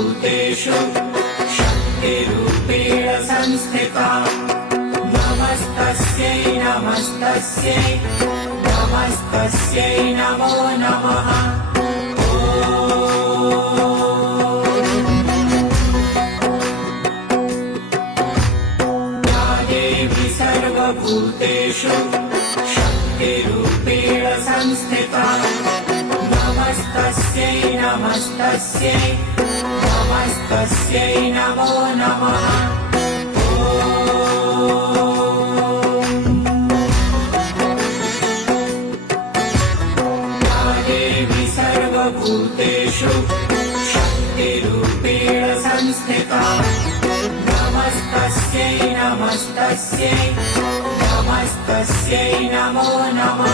सर्वभूतेषु शक्तिरूपेण संस्थिता नमस्तस्यै नमस्तस्यै नमस्तस्यै नमो नमः। या देवी सर्वभूतेषु शक्तिरूपेण संस्थिता नमस्तस्यै नमस्तस्यै नमस्तस्यै नमो नमः। या देवी सर्वभूतेषु शक्तिरूपेण संस्थिता नमस्तस्यै नमस्तस्यै नमस्तस्यै नमो नमः।